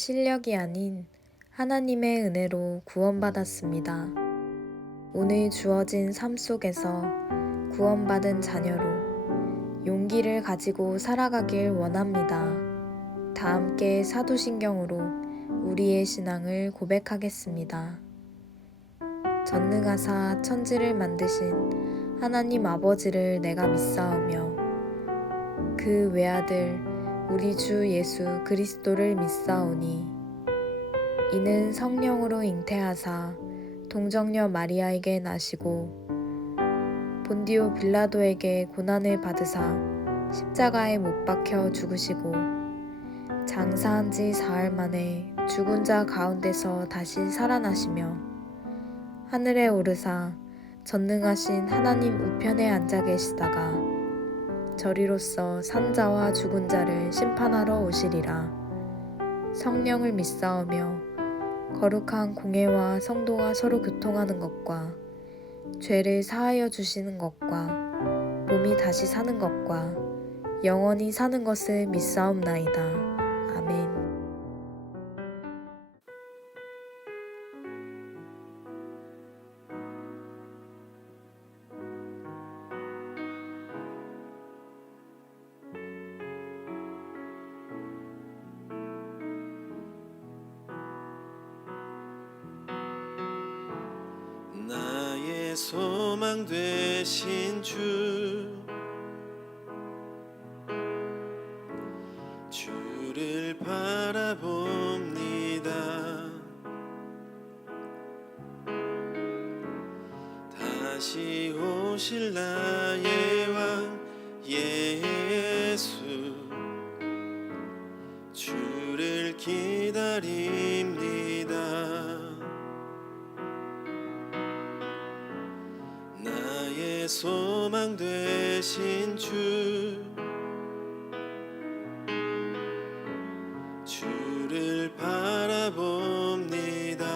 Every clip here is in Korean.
실력이 아닌 하나님의 은혜로 구원받았습니다. 오늘 주어진 삶 속에서 구원받은 자녀로 용기를 가지고 살아가길 원합니다. 다 함께 사도신경으로 우리의 신앙을 고백하겠습니다. 전능하사 천지를 만드신 하나님 아버지를 내가 믿사오며 그 외아들 우리 주 예수 그리스도를 믿사오니 이는 성령으로 잉태하사 동정녀 마리아에게 나시고 본디오 빌라도에게 고난을 받으사 십자가에 못 박혀 죽으시고 장사한 지 사흘 만에 죽은 자 가운데서 다시 살아나시며 하늘에 오르사 전능하신 하나님 우편에 앉아 계시다가 저리로서 산자와 죽은 자를 심판하러 오시리라. 성령을 믿사오며 거룩한 공회와 성도가 서로 교통하는 것과 죄를 사하여 주시는 것과 몸이 다시 사는 것과 영원히 사는 것을 믿사옵나이다. 아멘. 나의 소망 되신 주를 바라봅니다. 다시 오실 나의 왕 예수 주를 기다립니다. 나의 소망 되신 주를 바라봅니다.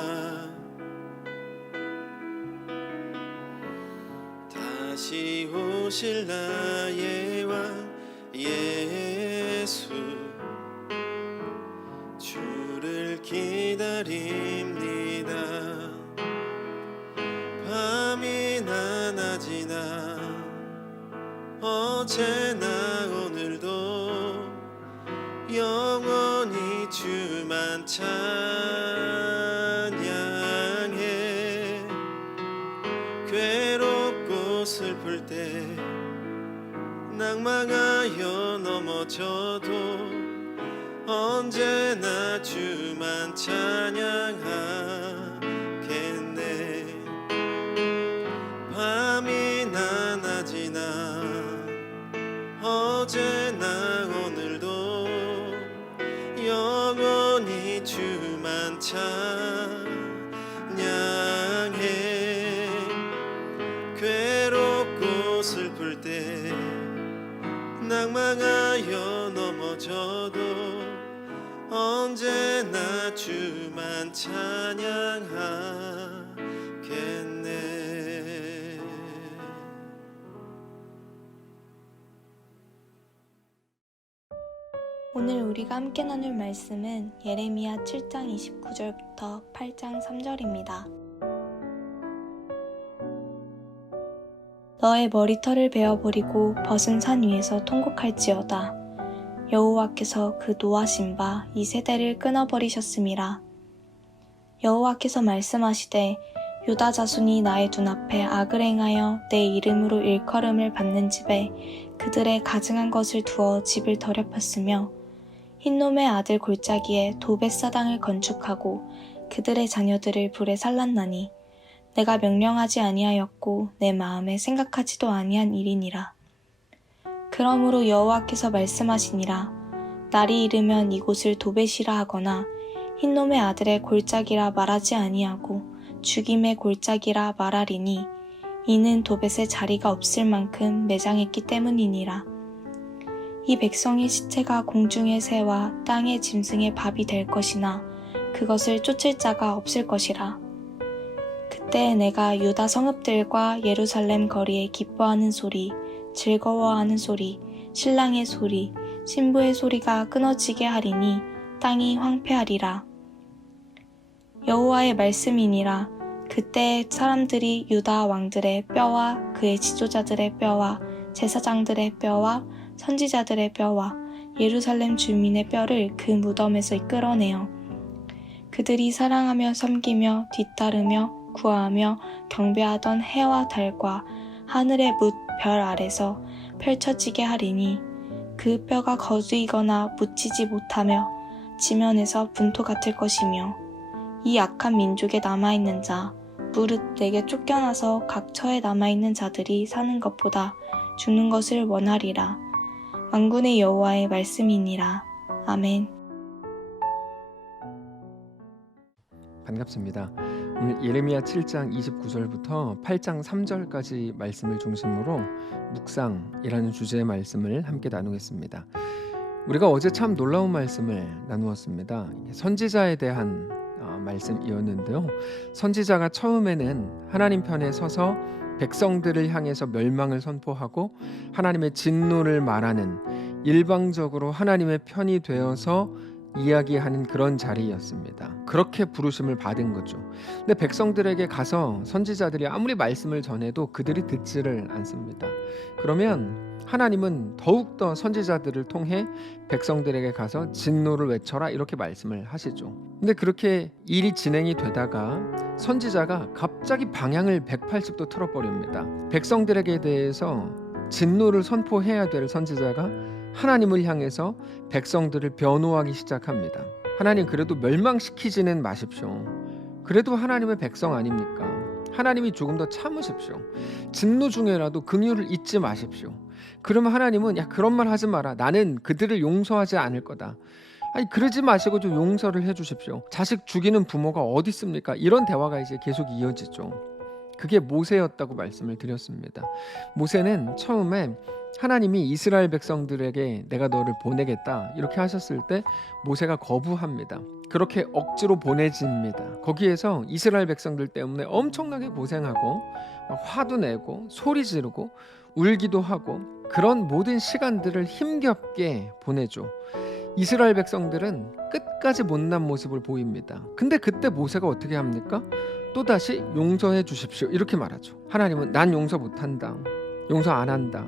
다시 오실 나의 왕 예수 주를 기다립니다. 밤이나 낮이나 어제나 오늘도 영원히 주만 찬양해. 괴롭고 슬플 때 낭망하여 넘어져도 언제나 주만 찬양하겠네. 밤이나 낮이나 어제나 오늘도 영원히 주만 찬양해. 괴롭고 슬플 때 낭망하여 넘어져도 언제나 주만 찬양하겠네. 오늘 우리가 함께 나눌 말씀은 예레미야 7장 29절부터 8장 3절입니다. 너의 머리털을 베어버리고 벗은 산 위에서 통곡할지어다. 여호와께서 그 노하신 바 이 세대를 끊어버리셨음이라. 여호와께서 말씀하시되 유다 자손이 나의 눈앞에 악을 행하여 내 이름으로 일컬음을 받는 집에 그들의 가증한 것을 두어 집을 더럽혔으며 흰놈의 아들 골짜기에 도벳사당을 건축하고 그들의 자녀들을 불에 살랐나니 내가 명령하지 아니하였고 내 마음에 생각하지도 아니한 일이니라. 그러므로 여호와께서 말씀하시니라. 날이 이르면 이곳을 도벳이라 하거나 흰놈의 아들의 골짜기라 말하지 아니하고 죽임의 골짜기라 말하리니 이는 도벳에 자리가 없을 만큼 매장했기 때문이니라. 이 백성의 시체가 공중의 새와 땅의 짐승의 밥이 될 것이나 그것을 쫓을 자가 없을 것이라. 그때 내가 유다 성읍들과 예루살렘 거리에 기뻐하는 소리, 즐거워하는 소리, 신랑의 소리, 신부의 소리가 끊어지게 하리니 땅이 황폐하리라. 여호와의 말씀이니라. 그때 사람들이 유다 왕들의 뼈와 그의 지도자들의 뼈와 제사장들의 뼈와 선지자들의 뼈와 예루살렘 주민의 뼈를 그 무덤에서 이끌어내어 그들이 사랑하며 섬기며 뒤따르며 구하며 경배하던 해와 달과 하늘의 뭇 별 아래서 펼쳐지게 하리니 그 뼈가 거두이거나 묻히지 못하며 지면에서 분토 같을 것이며 이 악한 민족에 남아있는 자 무릇 내게 쫓겨나서 각 처에 남아있는 자들이 사는 것보다 죽는 것을 원하리라. 만군의 여호와의 말씀이니라. 아멘. 반갑습니다. 오늘 예레미야 7장 29절부터 8장 3절까지 말씀을 중심으로 묵상이라는 주제의 말씀을 함께 나누겠습니다. 우리가 어제 참 놀라운 말씀을 나누었습니다. 선지자에 대한 말씀이었는데요. 선지자가 처음에는 하나님 편에 서서 백성들을 향해서 멸망을 선포하고 하나님의 진노를 말하는, 일방적으로 하나님의 편이 되어서 이야기하는 그런 자리였습니다. 그렇게 부르심을 받은 거죠. 근데 백성들에게 가서 선지자들이 아무리 말씀을 전해도 그들이 듣지를 않습니다. 그러면 하나님은 더욱더 선지자들을 통해 백성들에게 가서 진노를 외쳐라 이렇게 말씀을 하시죠. 근데 그렇게 일이 진행이 되다가 선지자가 갑자기 방향을 180도 틀어버립니다. 백성들에게 대해서 진노를 선포해야 될 선지자가 하나님을 향해서 백성들을 변호하기 시작합니다. 하나님, 그래도 멸망시키지는 마십시오. 그래도 하나님의 백성 아닙니까? 하나님이 조금 더 참으십시오. 진노 중에라도 긍휼을 잊지 마십시오. 그러면 하나님은 야, 그런 말 하지 마라. 나는 그들을 용서하지 않을 거다. 아니, 그러지 마시고 좀 용서를 해주십시오. 자식 죽이는 부모가 어디 있습니까? 이런 대화가 이제 계속 이어지죠. 그게 모세였다고 말씀을 드렸습니다. 모세는 처음에 하나님이 이스라엘 백성들에게 내가 너를 보내겠다 이렇게 하셨을 때 모세가 거부합니다. 그렇게 억지로 보내집니다. 거기에서 이스라엘 백성들 때문에 엄청나게 고생하고 화도 내고 소리 지르고 울기도 하고 그런 모든 시간들을 힘겹게 보내죠. 이스라엘 백성들은 끝까지 못난 모습을 보입니다. 근데 그때 모세가 어떻게 합니까? 또다시 용서해 주십시오 이렇게 말하죠. 하나님은 난 용서 못한다. 용서 안 한다.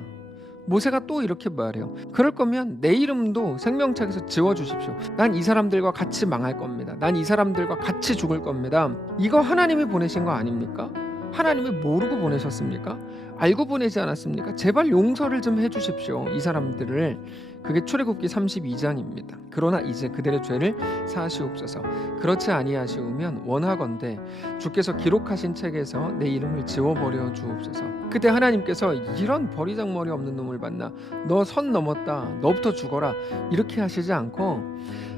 모세가 또 이렇게 말해요. 그럴 거면 내 이름도 생명책에서 지워주십시오. 난 이 사람들과 같이 망할 겁니다. 난 이 사람들과 같이 죽을 겁니다. 이거 하나님이 보내신 거 아닙니까? 하나님이 모르고 보내셨습니까? 알고 보내지 않았습니까? 제발 용서를 좀 해주십시오. 이 사람들을. 그게 출애굽기 32장입니다. 그러나 이제 그들의 죄를 사하시옵소서. 그렇지 아니하시오면 원하건대 주께서 기록하신 책에서 내 이름을 지워버려 주옵소서. 그때 하나님께서 이런 버리장머리 없는 놈을 봤나? 너 선 넘었다. 너부터 죽어라. 이렇게 하시지 않고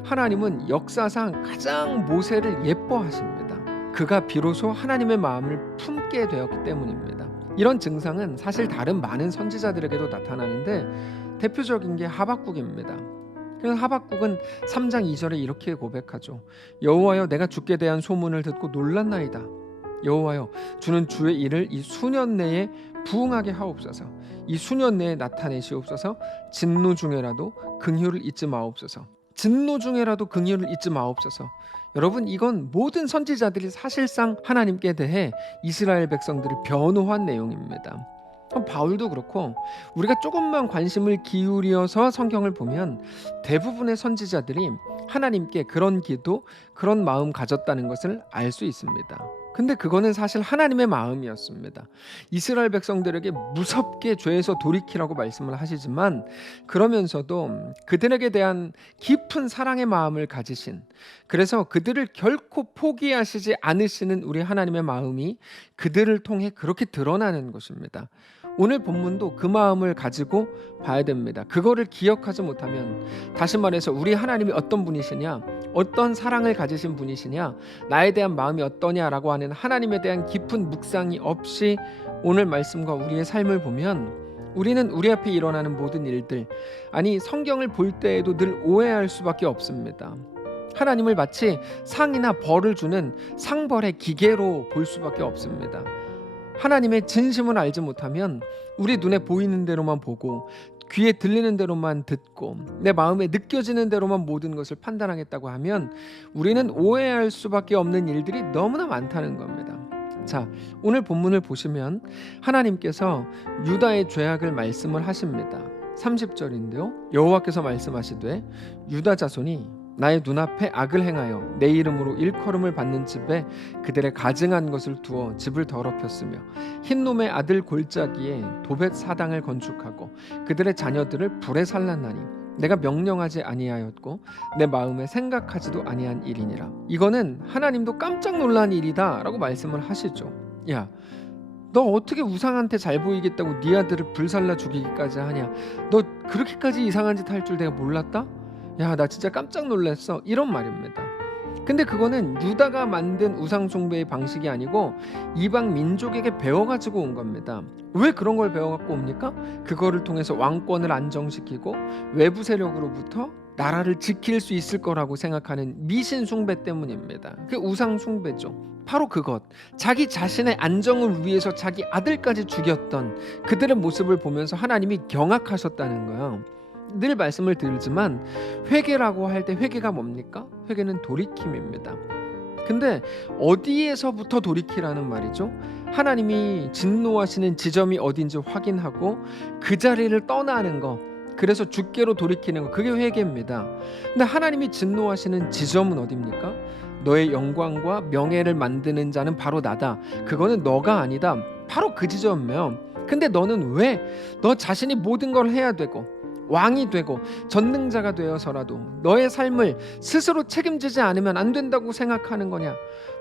하나님은 역사상 가장 모세를 예뻐하십니다. 그가 비로소 하나님의 마음을 품게 되었기 때문입니다. 이런 증상은 사실 다른 많은 선지자들에게도 나타나는데 대표적인 게 하박국입니다. 그래서 하박국은 3장 2절에 이렇게 고백하죠. 여호와여, 내가 주께 대한 소문을 듣고 놀랐나이다. 여호와여, 주는 주의 일을 이 수년 내에 부응하게 하옵소서. 이 수년 내에 나타내시옵소서. 진노 중에라도 긍휼을 잊지 마옵소서. 진노 중에라도 긍휼을 잊지 마옵소서. 여러분, 이건 모든 선지자들이 사실상 하나님께 대해 이스라엘 백성들을 변호한 내용입니다. 바울도 그렇고 우리가 조금만 관심을 기울여서 성경을 보면 대부분의 선지자들이 하나님께 그런 기도, 그런 마음 가졌다는 것을 알 수 있습니다. 근데 그거는 사실 하나님의 마음이었습니다. 이스라엘 백성들에게 무섭게 죄에서 돌이키라고 말씀을 하시지만 그러면서도 그들에게 대한 깊은 사랑의 마음을 가지신, 그래서 그들을 결코 포기하시지 않으시는 우리 하나님의 마음이 그들을 통해 그렇게 드러나는 것입니다. 오늘 본문도 그 마음을 가지고 봐야 됩니다. 그거를 기억하지 못하면, 다시 말해서 우리 하나님이 어떤 분이시냐, 어떤 사랑을 가지신 분이시냐, 나에 대한 마음이 어떠냐라고 하는 하나님에 대한 깊은 묵상이 없이 오늘 말씀과 우리의 삶을 보면 우리는 우리 앞에 일어나는 모든 일들, 아니 성경을 볼 때에도 늘 오해할 수밖에 없습니다. 하나님을 마치 상이나 벌을 주는 상벌의 기계로 볼 수밖에 없습니다. 하나님의 진심을 알지 못하면 우리 눈에 보이는 대로만 보고 귀에 들리는 대로만 듣고 내 마음에 느껴지는 대로만 모든 것을 판단하겠다고 하면 우리는 오해할 수밖에 없는 일들이 너무나 많다는 겁니다. 자, 오늘 본문을 보시면 하나님께서 유다의 죄악을 말씀을 하십니다. 30절인데요. 여호와께서 말씀하시되 유다 자손이 나의 눈앞에 악을 행하여 내 이름으로 일컬음을 받는 집에 그들의 가증한 것을 두어 집을 더럽혔으며 흰놈의 아들 골짜기에 도벳 사당을 건축하고 그들의 자녀들을 불에 살랐나니 내가 명령하지 아니하였고 내 마음에 생각하지도 아니한 일이니라. 이거는 하나님도 깜짝 놀란 일이다 라고 말씀을 하시죠. 야, 너 어떻게 우상한테 잘 보이겠다고 네 아들을 불살라 죽이기까지 하냐? 너 그렇게까지 이상한 짓 할 줄 내가 몰랐다? 야, 나 진짜 깜짝 놀랐어. 이런 말입니다. 근데 그거는 유다가 만든 우상 숭배의 방식이 아니고 이방 민족에게 배워가지고 온 겁니다. 왜 그런 걸 배워갖고 옵니까? 그거를 통해서 왕권을 안정시키고 외부 세력으로부터 나라를 지킬 수 있을 거라고 생각하는 미신 숭배 때문입니다. 그 우상 숭배죠. 바로 그것, 자기 자신의 안정을 위해서 자기 아들까지 죽였던 그들의 모습을 보면서 하나님이 경악하셨다는 거예요. 늘 말씀을 드리지만 회개라고 할 때 회개가 뭡니까? 회개는 돌이킴입니다. 근데 어디에서부터 돌이키라는 말이죠? 하나님이 진노하시는 지점이 어딘지 확인하고 그 자리를 떠나는 거, 그래서 주께로 돌이키는 거, 그게 회개입니다. 근데 하나님이 진노하시는 지점은 어디입니까? 너의 영광과 명예를 만드는 자는 바로 나다. 그거는 너가 아니다. 바로 그 지점이에요. 근데 너는 왜 너 자신이 모든 걸 해야 되고 왕이 되고 전능자가 되어서라도 너의 삶을 스스로 책임지지 않으면 안 된다고 생각하는 거냐?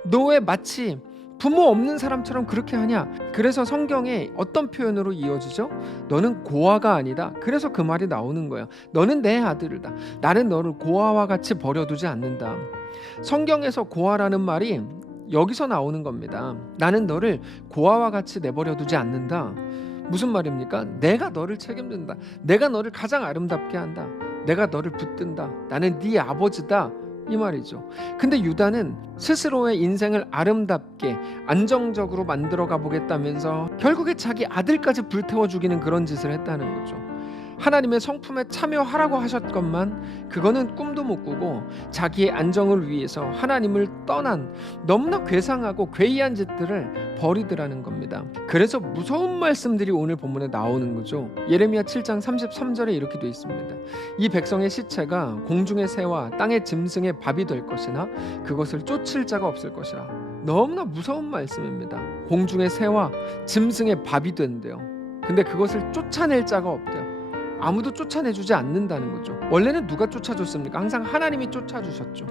너 왜 마치 부모 없는 사람처럼 그렇게 하냐? 그래서 성경에 어떤 표현으로 이어지죠? 너는 고아가 아니다. 그래서 그 말이 나오는 거예요. 너는 내 아들이다. 나는 너를 고아와 같이 버려두지 않는다. 성경에서 고아라는 말이 여기서 나오는 겁니다. 나는 너를 고아와 같이 내버려두지 않는다. 무슨 말입니까? 내가 너를 책임진다. 내가 너를 가장 아름답게 한다. 내가 너를 붙든다. 나는 네 아버지다. 이 말이죠. 근데 유다는 스스로의 인생을 아름답게 안정적으로 만들어 가보겠다면서 결국에 자기 아들까지 불태워 죽이는 그런 짓을 했다는 거죠. 하나님의 성품에 참여하라고 하셨건만 그거는 꿈도 못 꾸고 자기의 안정을 위해서 하나님을 떠난 너무나 괴상하고 괴이한 짓들을 버리더라는 겁니다. 그래서 무서운 말씀들이 오늘 본문에 나오는 거죠. 예레미야 7장 33절에 이렇게 되어 있습니다. 이 백성의 시체가 공중의 새와 땅의 짐승의 밥이 될 것이나 그것을 쫓을 자가 없을 것이라. 너무나 무서운 말씀입니다. 공중의 새와 짐승의 밥이 된대요. 근데 그것을 쫓아낼 자가 없대요. 아무도 쫓아내주지 않는다는 거죠. 원래는 누가 쫓아줬습니까? 항상 하나님이 쫓아주셨죠.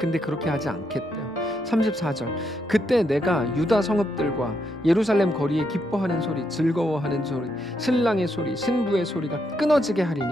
근데 그렇게 하지 않겠대요. 34절, 그때 내가 유다 성읍들과 예루살렘 거리에 기뻐하는 소리, 즐거워하는 소리, 신랑의 소리, 신부의 소리가 끊어지게 하리니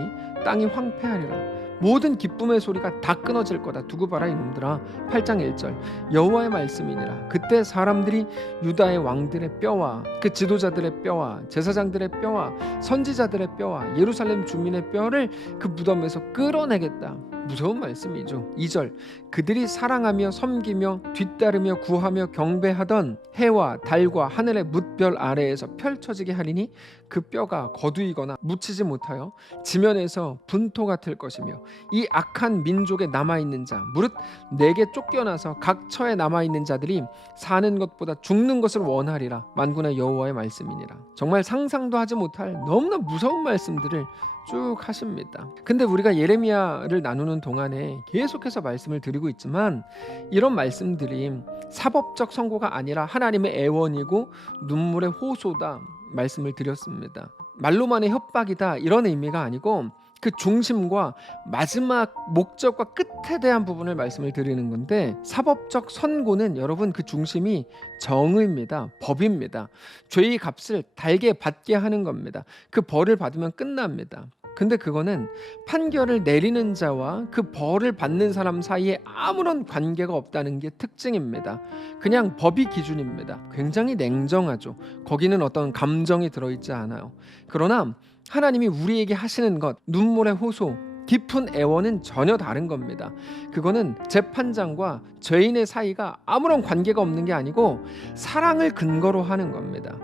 땅이 황폐하리라. 모든 기쁨의 소리가 다 끊어질 거다. 두고 봐라 이놈들아. 8장 1절, 여호와의 말씀이니라. 그때 사람들이 유다의 왕들의 뼈와 그 지도자들의 뼈와 제사장들의 뼈와 선지자들의 뼈와 예루살렘 주민의 뼈를 그 무덤에서 끌어내겠다. 무서운 말씀이죠. 2절, 그들이 사랑하며 섬기며 뒤따르며 구하며 경배하던 해와 달과 하늘의 뭇별 아래에서 펼쳐지게 하리니 그 뼈가 거두이거나 묻히지 못하여 지면에서 분토 같을 것이며 이 악한 민족에 남아있는 자 무릇 내게 쫓겨나서 각 처에 남아있는 자들이 사는 것보다 죽는 것을 원하리라. 만군의 여호와의 말씀이니라. 정말 상상도 하지 못할 너무나 무서운 말씀들을 쭉 하십니다. 근데 우리가 예레미야를 나누는 동안에 계속해서 말씀을 드리고 있지만 이런 말씀들이 사법적 선고가 아니라 하나님의 애원이고 눈물의 호소다 말씀을 드렸습니다. 말로만의 협박이다 이런 의미가 아니고 그 중심과 마지막 목적과 끝에 대한 부분을 말씀을 드리는 건데, 사법적 선고는 여러분 그 중심이 정의입니다. 법입니다. 죄의 값을 달게 받게 하는 겁니다. 그 벌을 받으면 끝납니다. 근데 그거는 판결을 내리는 자와 그 벌을 받는 사람 사이에 아무런 관계가 없다는 게 특징입니다. 그냥 법이 기준입니다. 굉장히 냉정하죠. 거기는 어떤 감정이 들어있지 않아요. 그러나 하나님이 우리에게 하시는 것, 눈물의 호소, 깊은 애원은 전혀 다른 겁니다. 그거는 재판장과 죄인의 사이가 아무런 관계가 없는 게 아니고 사랑을 근거로 하는 겁니다.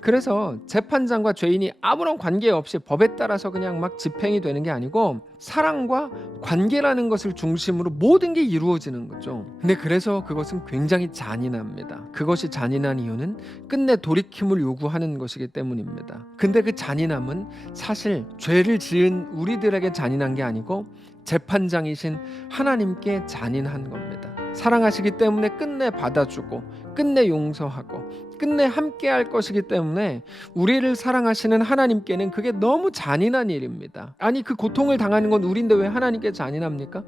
그래서 재판장과 죄인이 아무런 관계없이 법에 따라서 그냥 막 집행이 되는 게 아니고 사랑과 관계라는 것을 중심으로 모든 게 이루어지는 거죠. 근데 그래서 그것은 굉장히 잔인합니다. 그것이 잔인한 이유는 끝내 돌이킴을 요구하는 것이기 때문입니다. 근데 그 잔인함은 사실 죄를 지은 우리들에게 잔인한 게 아니고 재판장이신 하나님께 잔인한 겁니다. 사랑하시기 때문에 끝내 받아주고 끝내 용서하고 끝내 함께 할 것이기 때문에 우리를 사랑하시는 하나님께는 그게 너무 잔인한 일입니다. 아니, 그 고통을 당하는 건 우리인데 왜 하나님께 잔인합니까?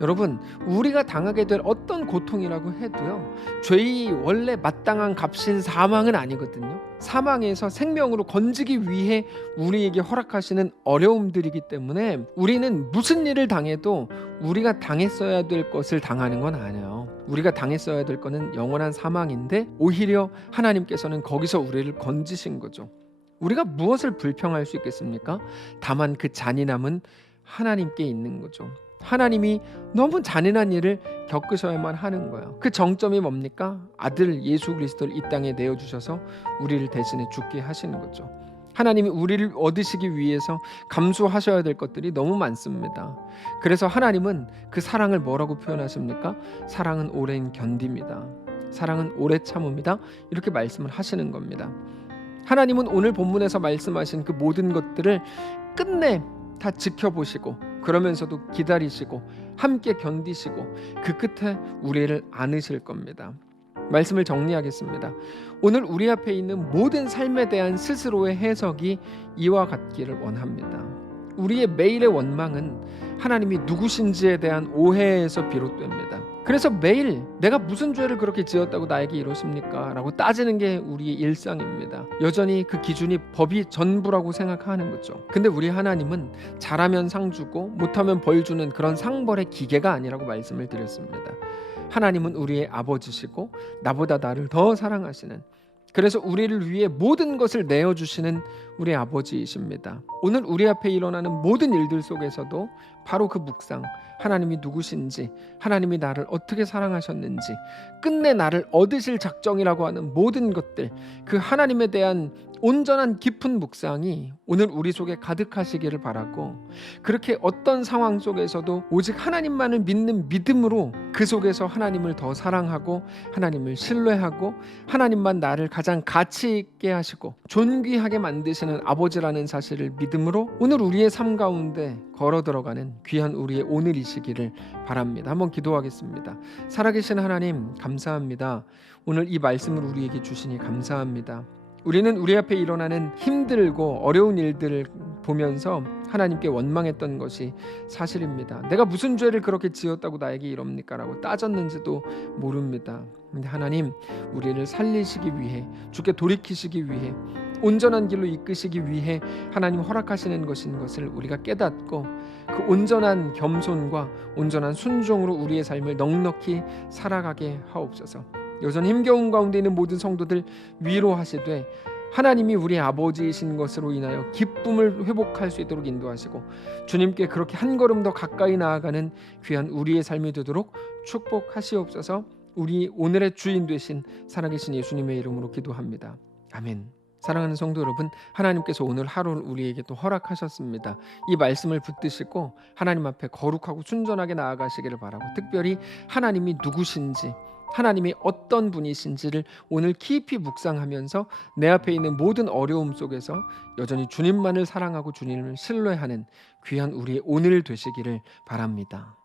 여러분, 우리가 당하게 될 어떤 고통이라고 해도요, 죄의 원래 마땅한 값인 사망은 아니거든요. 사망에서 생명으로 건지기 위해 우리에게 허락하시는 어려움들이기 때문에 우리는 무슨 일을 당해도 우리가 당했어야 될 것을 당하는 건 아니에요. 우리가 당했어야 될 거는 영원한 사망인데 오히려 하나님께서는 거기서 우리를 건지신 거죠. 우리가 무엇을 불평할 수 있겠습니까? 다만 그 잔인함은 하나님께 있는 거죠. 하나님이 너무 잔인한 일을 겪으셔야만 하는 거예요. 그 정점이 뭡니까? 아들 예수 그리스도를 이 땅에 내어주셔서 우리를 대신에 죽게 하시는 거죠. 하나님이 우리를 얻으시기 위해서 감수하셔야 될 것들이 너무 많습니다. 그래서 하나님은 그 사랑을 뭐라고 표현하십니까? 사랑은 오랜 견딥니다. 사랑은 오래 참음이다. 이렇게 말씀을 하시는 겁니다. 하나님은 오늘 본문에서 말씀하신 그 모든 것들을 끝내 다 지켜보시고 그러면서도 기다리시고 함께 견디시고 그 끝에 우리를 안으실 겁니다. 말씀을 정리하겠습니다. 오늘 우리 앞에 있는 모든 삶에 대한 스스로의 해석이 이와 같기를 원합니다. 우리의 매일의 원망은 하나님이 누구신지에 대한 오해에서 비롯됩니다. 그래서 매일 내가 무슨 죄를 그렇게 지었다고 나에게 이러십니까? 라고 따지는 게 우리의 일상입니다. 여전히 그 기준이 법이 전부라고 생각하는 거죠. 근데 우리 하나님은 잘하면 상 주고 못하면 벌 주는 그런 상벌의 기계가 아니라고 말씀을 드렸습니다. 하나님은 우리의 아버지시고 나보다 나를 더 사랑하시는, 그래서 우리를 위해 모든 것을 내어주시는 우리 아버지이십니다. 오늘 우리 앞에 일어나는 모든 일들 속에서도 바로 그 묵상, 하나님이 누구신지, 하나님이 나를 어떻게 사랑하셨는지, 끝내 나를 얻으실 작정이라고 하는 모든 것들, 그 하나님에 대한 온전한 깊은 묵상이 오늘 우리 속에 가득하시기를 바라고, 그렇게 어떤 상황 속에서도 오직 하나님만을 믿는 믿음으로 그 속에서 하나님을 더 사랑하고 하나님을 신뢰하고 하나님만 나를 가장 가치 있게 하시고 존귀하게 만드시는 아버지라는 사실을 믿음으로 오늘 우리의 삶 가운데 걸어 들어가는 귀한 우리의 오늘이시기를 바랍니다. 한번 기도하겠습니다. 살아계신 하나님, 감사합니다. 오늘 이 말씀을 우리에게 주시니 감사합니다. 우리는 우리 앞에 일어나는 힘들고 어려운 일들을 보면서 하나님께 원망했던 것이 사실입니다. 내가 무슨 죄를 그렇게 지었다고 나에게 이럽니까? 라고 따졌는지도 모릅니다. 근데 하나님, 우리를 살리시기 위해, 주께 돌이키시기 위해, 온전한 길로 이끄시기 위해 하나님 허락하시는 것인 것을 우리가 깨닫고 그 온전한 겸손과 온전한 순종으로 우리의 삶을 넉넉히 살아가게 하옵소서. 여전히 힘겨운 가운데 있는 모든 성도들 위로하시되 하나님이 우리 아버지이신 것으로 인하여 기쁨을 회복할 수 있도록 인도하시고 주님께 그렇게 한 걸음 더 가까이 나아가는 귀한 우리의 삶이 되도록 축복하시옵소서. 우리 오늘의 주인 되신 살아계신 예수님의 이름으로 기도합니다. 아멘. 사랑하는 성도 여러분, 하나님께서 오늘 하루를 우리에게 또 허락하셨습니다. 이 말씀을 붙드시고 하나님 앞에 거룩하고 순전하게 나아가시기를 바라고, 특별히 하나님이 누구신지, 하나님이 어떤 분이신지를 오늘 깊이 묵상하면서 내 앞에 있는 모든 어려움 속에서 여전히 주님만을 사랑하고 주님을 신뢰하는 귀한 우리의 오늘 되시기를 바랍니다.